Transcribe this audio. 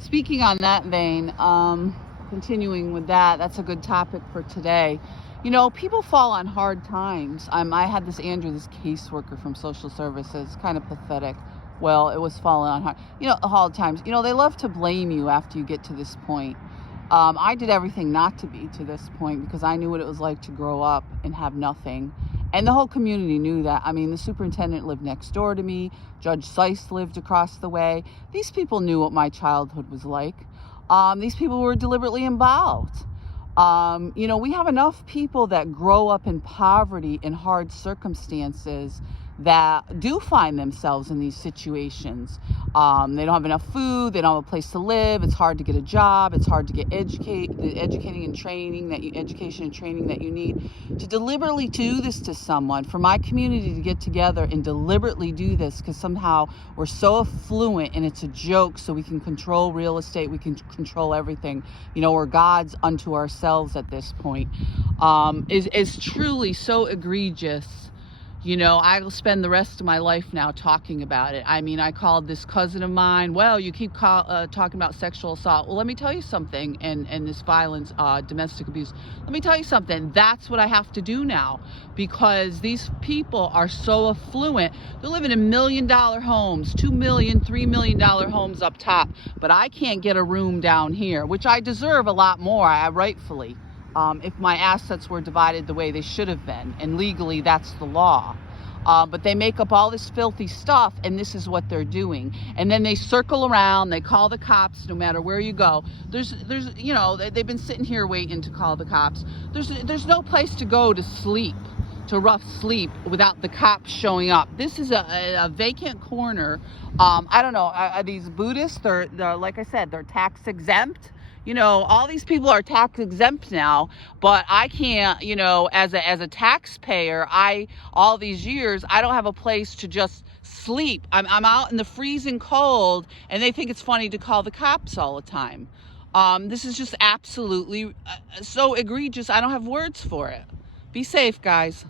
Speaking on that vein, continuing with that, that's a good topic for today. You know, people fall on hard times. I had this Andrew, this caseworker from social services, kind of pathetic. Well, it was falling on hard times. You know, they love to blame you after you get to this point. I did everything not to be to this point because I knew what it was like to grow up and have nothing. And the whole community knew that. I mean, the superintendent lived next door to me. Judge Seiss lived across the way. These people knew what my childhood was like. These people were deliberately involved. We have enough people that grow up in poverty in hard circumstances that do find themselves in these situations. They don't have enough food. They don't have a place to live. It's hard to get a job. It's hard to get education and training that you need to deliberately do this to someone. For my community to get together and deliberately do this because somehow we're so affluent and it's a joke, so we can control real estate, we can control everything. We're gods unto ourselves at this point. Is truly so egregious. I'll spend the rest of my life now talking about it. I mean, I called this cousin of mine, well, you keep talking about sexual assault. Well, let me tell you something, and this violence, domestic abuse. Let me tell you something. That's what I have to do now because these people are so affluent. They're living in $1 million homes, $2 million, $3 million homes up top. But I can't get a room down here, which I deserve a lot more, rightfully. If my assets were divided the way they should have been, and legally that's the law. But they make up all this filthy stuff, and this is what they're doing. And then they circle around, they call the cops no matter where you go. They've been sitting here waiting to call the cops. There's no place to go to sleep, to rough sleep, without the cops showing up. This is a vacant corner. I don't know, these Buddhists, they're like I said, they're tax exempt. All these people are tax exempt now, but I can't, as a taxpayer, all these years, I don't have a place to just sleep. I'm out in the freezing cold, and they think it's funny to call the cops all the time. This is just absolutely so egregious. I don't have words for it. Be safe, guys.